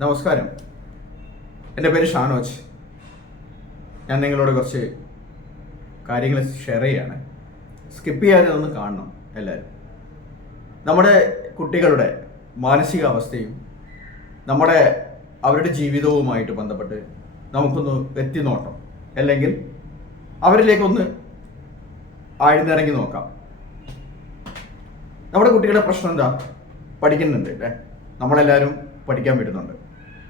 നമസ്കാരം. എൻ്റെ പേര് ഷാനോജ്. ഞാൻ നിങ്ങളോട് കുറച്ച് കാര്യങ്ങൾ ഷെയർ ചെയ്യാണ്. സ്കിപ്പ് ചെയ്യാതെ ഒന്ന് കാണണം എല്ലാവരും. നമ്മുടെ കുട്ടികളുടെ മാനസികാവസ്ഥയും അവരുടെ ജീവിതവുമായിട്ട് ബന്ധപ്പെട്ട് നമുക്കൊന്ന് എത്തിനോട്ടം, അല്ലെങ്കിൽ അവരിലേക്കൊന്ന് ആഴ്ന്നിറങ്ങി നോക്കാം. നമ്മുടെ കുട്ടികളുടെ പ്രശ്നം എന്താ? പഠിക്കുന്നുണ്ട് അല്ലേ? നമ്മളെല്ലാവരും പഠിക്കാൻ വിടുന്നുണ്ട്,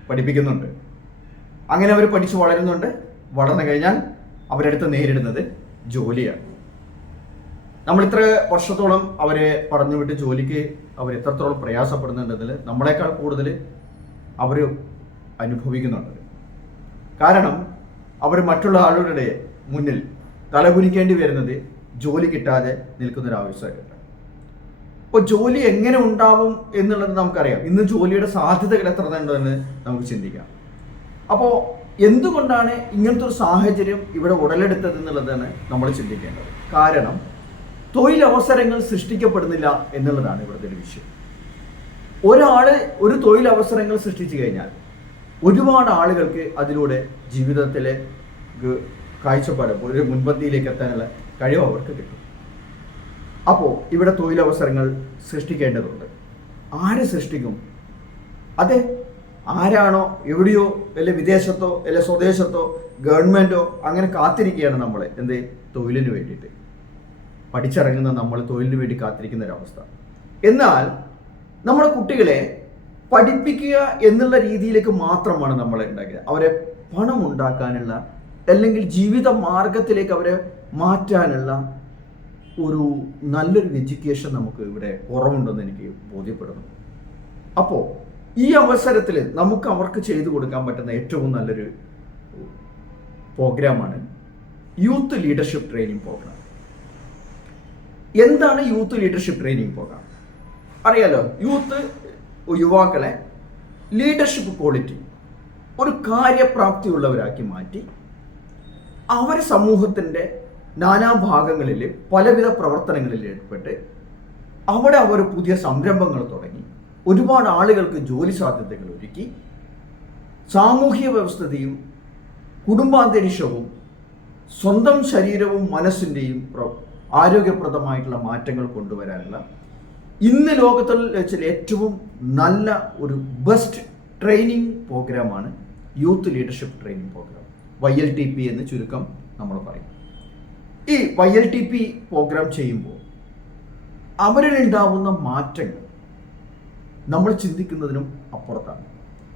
പഠിപ്പിക്കുന്നുണ്ട്. അങ്ങനെ അവർ പഠിച്ച് വളരുന്നുണ്ട്. വളർന്നു കഴിഞ്ഞാൽ അവരടുത്ത് നേരിടുന്നത് ജോലിയാണ്. നമ്മൾ ഇത്ര വർഷത്തോളം അവരെ പറഞ്ഞു വിട്ട് ജോലിക്ക് അവർ എത്രത്തോളം പ്രയാസപ്പെടുന്നുണ്ടെന്നതിൽ നമ്മളെക്കാൾ കൂടുതൽ അവർ അനുഭവിക്കുന്നുണ്ട്. കാരണം അവർ മറ്റുള്ള ആളുകളുടെ മുന്നിൽ തലകുനിക്കേണ്ടി വരുന്നത് ജോലി കിട്ടാതെ നിൽക്കുന്നൊരവസ്ഥയുണ്ട്. അപ്പോൾ ജോലി എങ്ങനെ ഉണ്ടാവും എന്നുള്ളത് നമുക്കറിയാം. ഇന്ന് ജോലിയുടെ സാധ്യതകൾ എത്ര ഉണ്ടെന്ന് നമുക്ക് ചിന്തിക്കാം. അപ്പോൾ എന്തുകൊണ്ടാണ് ഇങ്ങനത്തെ ഒരു സാഹചര്യം ഇവിടെ ഉടലെടുത്തത് എന്നുള്ളതാണ് നമ്മൾ ചിന്തിക്കേണ്ടത്. കാരണം തൊഴിലവസരങ്ങൾ സൃഷ്ടിക്കപ്പെടുന്നില്ല എന്നുള്ളതാണ് ഇവിടുത്തെ ഒരു വിഷയം. ഒരു തൊഴിലവസരങ്ങൾ സൃഷ്ടിച്ചു കഴിഞ്ഞാൽ ഒരുപാട് ആളുകൾക്ക് അതിലൂടെ ജീവിതത്തിലെ കാഴ്ചപ്പാട് ഒരു മുൻപന്തിയിലേക്ക് എത്താനുള്ള കഴിവ് അവർക്ക് കിട്ടും. അപ്പോൾ ഇവിടെ തൊഴിലവസരങ്ങൾ സൃഷ്ടിക്കേണ്ടതുണ്ട്. ആര് സൃഷ്ടിക്കും? അതെ, ആരാണോ എവിടെയോ അല്ലെ വിദേശത്തോ അല്ലെ സ്വദേശത്തോ ഗവൺമെൻറ്റോ അങ്ങനെ കാത്തിരിക്കുകയാണ് നമ്മളെ തൊഴിലിന് വേണ്ടിയിട്ട്. പഠിച്ചിറങ്ങുന്ന നമ്മൾ തൊഴിലിന് വേണ്ടി കാത്തിരിക്കുന്ന ഒരവസ്ഥ. എന്നാൽ നമ്മുടെ കുട്ടികളെ പഠിപ്പിക്കുക എന്നുള്ള രീതിയിലേക്ക് മാത്രമാണ് നമ്മളെ ഉണ്ടാക്കിയത്. അവരെ പണം ഉണ്ടാക്കാനുള്ള അല്ലെങ്കിൽ ജീവിത മാർഗത്തിലേക്ക് അവരെ മാറ്റാനുള്ള ഒരു നല്ലൊരു എഡ്യൂക്കേഷൻ നമുക്ക് ഇവിടെ കുറവുണ്ടെന്ന് എനിക്ക് ബോധ്യപ്പെടുന്നു. അപ്പോൾ ഈ അവസരത്തിൽ നമുക്ക് അവർക്ക് ചെയ്തു കൊടുക്കാൻ പറ്റുന്ന ഏറ്റവും നല്ലൊരു പ്രോഗ്രാമാണ് യൂത്ത് ലീഡർഷിപ്പ് ട്രെയിനിങ് പ്രോഗ്രാം. എന്താണ് യൂത്ത് ലീഡർഷിപ്പ് ട്രെയിനിങ് പ്രോഗ്രാം? അറിയാലോ, യുവാക്കളെ ലീഡർഷിപ്പ് ക്വാളിറ്റി ഒരു കാര്യപ്രാപ്തിയുള്ളവരാക്കി മാറ്റി അവർ സമൂഹത്തിൻ്റെ നാനാഭാഗങ്ങളിൽ പലവിധ പ്രവർത്തനങ്ങളിൽ ഏർപ്പെട്ട് അവിടെ അവർ പുതിയ സംരംഭങ്ങൾ തുടങ്ങി ഒരുപാട് ആളുകൾക്ക് ജോലി സാധ്യതകൾ ഒരുക്കി സാമൂഹ്യ വ്യവസ്ഥതയും കുടുംബാന്തരീക്ഷവും സ്വന്തം ശരീരവും മനസ്സിൻ്റെയും ആരോഗ്യപ്രദമായിട്ടുള്ള മാറ്റങ്ങൾ കൊണ്ടുവരാനുള്ള ഇന്ന് ലോകത്തിൽ വെച്ചാൽ ഏറ്റവും നല്ല ഒരു ബെസ്റ്റ് ട്രെയിനിങ് പ്രോഗ്രാമാണ് youth leadership training programme, YLTP എന്ന് ചുരുക്കം നമ്മൾ പറയും. ഈ YLTP പ്രോഗ്രാം ചെയ്യുമ്പോൾ അവരിലുണ്ടാവുന്ന മാറ്റങ്ങൾ നമ്മൾ ചിന്തിക്കുന്നതിനും അപ്പുറത്താണ്.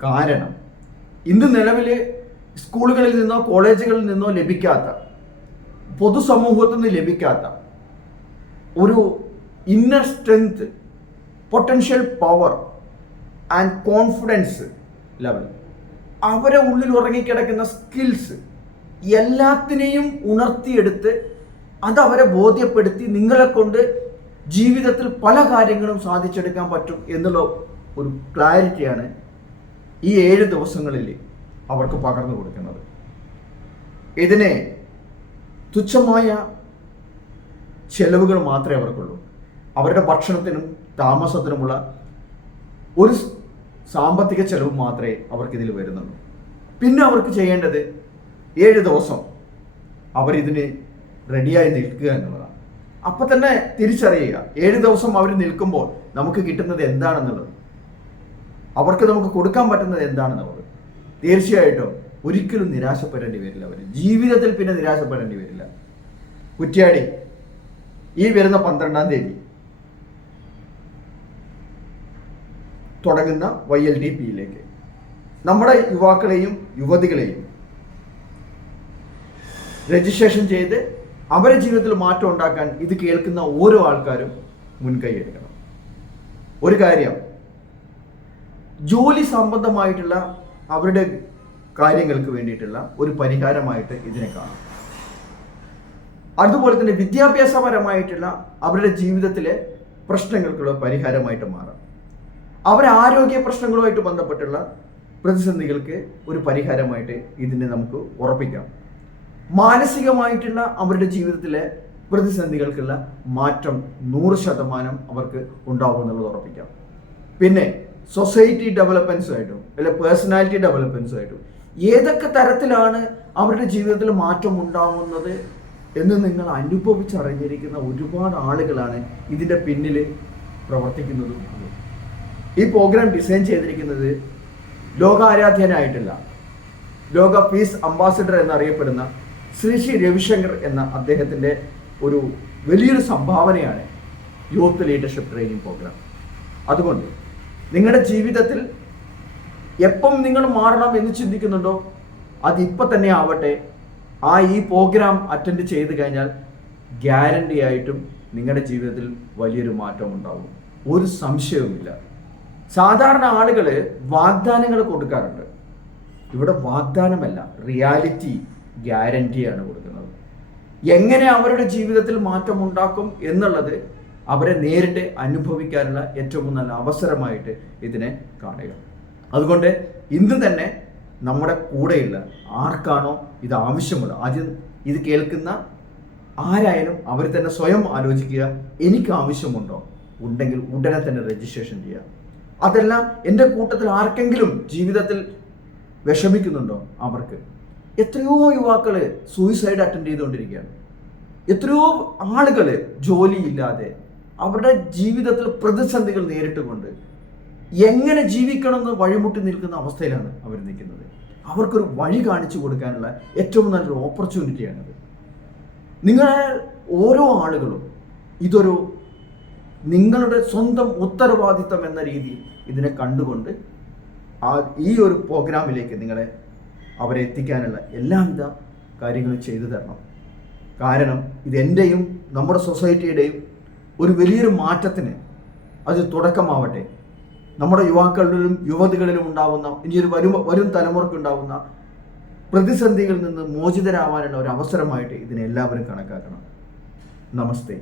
കാരണം ഇന്ന് നിലവിൽ സ്കൂളുകളിൽ നിന്നോ കോളേജുകളിൽ നിന്നോ ലഭിക്കാത്ത, പൊതുസമൂഹത്തിൽ നിന്ന് ലഭിക്കാത്ത ഒരു inner strength, potential power and confidence level, അവരെ ഉള്ളിൽ ഉറങ്ങിക്കിടക്കുന്ന സ്കിൽസ് എല്ലാത്തിനെയും ഉണർത്തിയെടുത്ത് അതവരെ ബോധ്യപ്പെടുത്തി നിങ്ങളെ കൊണ്ട് ജീവിതത്തിൽ പല കാര്യങ്ങളും സാധിച്ചെടുക്കാൻ പറ്റും എന്നുള്ള ഒരു ക്ലാരിറ്റിയാണ് ഈ 7 ദിവസങ്ങളിൽ അവർക്ക് പകർന്നു കൊടുക്കുന്നത്. ഇതിനെ തുച്ഛമായ ചെലവുകൾ മാത്രമേ അവർക്കുള്ളൂ. അവരുടെ ഭക്ഷണത്തിനും താമസത്തിനുമുള്ള ഒരു സാമ്പത്തിക ചെലവ് മാത്രമേ അവർക്കിതിൽ വരുന്നുള്ളൂ. പിന്നെ അവർക്ക് ചെയ്യേണ്ടത് 7 ദിവസം അവരിതിന് റെഡിയായി നിൽക്കുക എന്നുള്ളതാണ്. അപ്പം തന്നെ തിരിച്ചറിയുക 7 ദിവസം അവർ നിൽക്കുമ്പോൾ നമുക്ക് കിട്ടുന്നത് എന്താണെന്നുള്ളത്, അവർക്ക് നമുക്ക് കൊടുക്കാൻ പറ്റുന്നത് എന്താണെന്നുള്ളത്. തീർച്ചയായിട്ടും ഒരിക്കലും നിരാശപ്പെടേണ്ടി വരില്ല. അവർ ജീവിതത്തിൽ പിന്നെ നിരാശപ്പെടേണ്ടി വരില്ല. കുറ്റ്യാടി ഈ വരുന്ന 12-ാം തീയതി തുടങ്ങുന്ന YLTPയിലേക്ക് നമ്മുടെ യുവാക്കളെയും യുവതികളെയും രജിസ്ട്രേഷൻ ചെയ്ത് അവരുടെ ജീവിതത്തിൽ മാറ്റം ഉണ്ടാക്കാൻ ഇത് കേൾക്കുന്ന ഓരോ ആൾക്കാരും മുൻകൈ എടുക്കണം. ഒരു കാര്യം, ജോലി സംബന്ധമായിട്ടുള്ള അവരുടെ കാര്യങ്ങൾക്ക് വേണ്ടിയിട്ടുള്ള ഒരു പരിഹാരമായിട്ട് ഇതിനെ കാണാം. അതുപോലെ തന്നെ വിദ്യാഭ്യാസപരമായിട്ടുള്ള അവരുടെ ജീവിതത്തിലെ പ്രശ്നങ്ങൾക്കുള്ള പരിഹാരമായിട്ട് മാറാം. അവരുടെ ആരോഗ്യ പ്രശ്നങ്ങളുമായിട്ട് ബന്ധപ്പെട്ടുള്ള പ്രതിസന്ധികൾക്ക് ഒരു പരിഹാരമായിട്ട് ഇതിനെ നമുക്ക് ഉറപ്പിക്കാം. മാനസികമായിട്ടുള്ള അവരുടെ ജീവിതത്തിലെ പ്രതിസന്ധികൾക്കുള്ള മാറ്റം 100% അവർക്ക് ഉണ്ടാവും എന്നുള്ളത് ഉറപ്പിക്കാം. പിന്നെ സൊസൈറ്റി ഡെവലപ്മെൻറ്റ്സുമായിട്ടും അല്ലെ പേഴ്സണാലിറ്റി ഡെവലപ്മെൻറ്റ്സുമായിട്ടും ഏതൊക്കെ തരത്തിലാണ് അവരുടെ ജീവിതത്തിൽ മാറ്റം ഉണ്ടാവുന്നത് എന്ന് നിങ്ങൾ അനുഭവിച്ചറിഞ്ഞിരിക്കുന്ന ഒരുപാട് ആളുകളാണ് ഇതിൻ്റെ പിന്നിൽ പ്രവർത്തിക്കുന്നതും. ഈ പ്രോഗ്രാം ഡിസൈൻ ചെയ്തിരിക്കുന്നത് ലോകാരാധ്യനായിട്ടില്ല, ലോക പീസ് അംബാസിഡർ എന്നറിയപ്പെടുന്ന ശ്രീ രവിശങ്കർ എന്ന അദ്ദേഹത്തിൻ്റെ ഒരു വലിയൊരു സംഭാവനയാണ് യൂത്ത് ലീഡർഷിപ്പ് ട്രെയിനിങ് പ്രോഗ്രാം. അതുകൊണ്ട് നിങ്ങളുടെ ജീവിതത്തിൽ എപ്പം നിങ്ങൾ മാറണം എന്ന് ചിന്തിക്കുന്നുണ്ടോ അതിപ്പോൾ തന്നെ ആവട്ടെ, ഈ പ്രോഗ്രാം അറ്റൻഡ് ചെയ്ത് കഴിഞ്ഞാൽ ഗ്യാരണ്ടി ആയിട്ടും നിങ്ങളുടെ ജീവിതത്തിൽ വലിയൊരു മാറ്റം ഉണ്ടാവും, ഒരു സംശയവുമില്ല. സാധാരണ ആളുകൾ വാഗ്ദാനങ്ങൾ കൊടുക്കാറുണ്ട്, ഇവിടെ വാഗ്ദാനമല്ല, റിയാലിറ്റി ഗ്യാരണ്ടിയാണ് കൊടുക്കുന്നത്. എങ്ങനെ അവരുടെ ജീവിതത്തിൽ മാറ്റം ഉണ്ടാക്കും എന്നുള്ളത് അവരെ നേരിട്ട് അനുഭവിക്കാനുള്ള ഏറ്റവും നല്ല അവസരമായിട്ട് ഇതിനെ കാണുക. അതുകൊണ്ട് ഇന്ന് തന്നെ നമ്മുടെ കൂടെയുള്ള ആർക്കാണോ ഇത് ആവശ്യമുള്ളത്, ആദ്യം ഇത് കേൾക്കുന്ന ആരായാലും അവർ തന്നെ സ്വയം ആലോചിക്കുക, എനിക്ക് ആവശ്യമുണ്ടോ, ഉണ്ടെങ്കിൽ ഉടനെ തന്നെ രജിസ്ട്രേഷൻ ചെയ്യുക. അതല്ല എൻ്റെ കൂട്ടത്തിൽ ആർക്കെങ്കിലും ജീവിതത്തിൽ വിഷമിക്കുന്നുണ്ടോ, അവർക്ക് എത്രയോ യുവാക്കൾ സൂയിസൈഡ് അറ്റൻഡ് ചെയ്തുകൊണ്ടിരിക്കുകയാണ്, എത്രയോ ആളുകൾ ജോലിയില്ലാതെ അവരുടെ ജീവിതത്തിൽ പ്രതിസന്ധികൾ നേരിട്ടുകൊണ്ട് എങ്ങനെ ജീവിക്കണമെന്ന് വഴിമുട്ടി നിൽക്കുന്ന അവസ്ഥയിലാണ് അവർ നിൽക്കുന്നത്. അവർക്കൊരു വഴി കാണിച്ചു കൊടുക്കാനുള്ള ഏറ്റവും നല്ലൊരു ഓപ്പർച്യൂണിറ്റിയാണിത്. നിങ്ങൾ ഓരോ ആളുകളും ഇതൊരു നിങ്ങളുടെ സ്വന്തം ഉത്തരവാദിത്തം എന്ന രീതിയിൽ ഇതിനെ കണ്ടുകൊണ്ട് ഈ ഒരു പ്രോഗ്രാമിലേക്ക് അവരെ എത്തിക്കാനുള്ള എല്ലാവിധ കാര്യങ്ങളും ചെയ്തു തരണം. കാരണം ഇത് എൻ്റെയും നമ്മുടെ സൊസൈറ്റിയുടെയും ഒരു വലിയൊരു മാറ്റത്തിന് അത് തുടക്കമാവട്ടെ. നമ്മുടെ യുവാക്കളിലും യുവതികളിലും ഉണ്ടാവുന്ന ഇനിയൊരു വരും തലമുറയ്ക്കുണ്ടാവുന്ന പ്രതിസന്ധികളിൽ നിന്ന് മോചിതരാവാനുള്ള ഒരു അവസരമായിട്ട് ഇതിനെ എല്ലാവരും കണക്കാക്കണം. നമസ്തേ.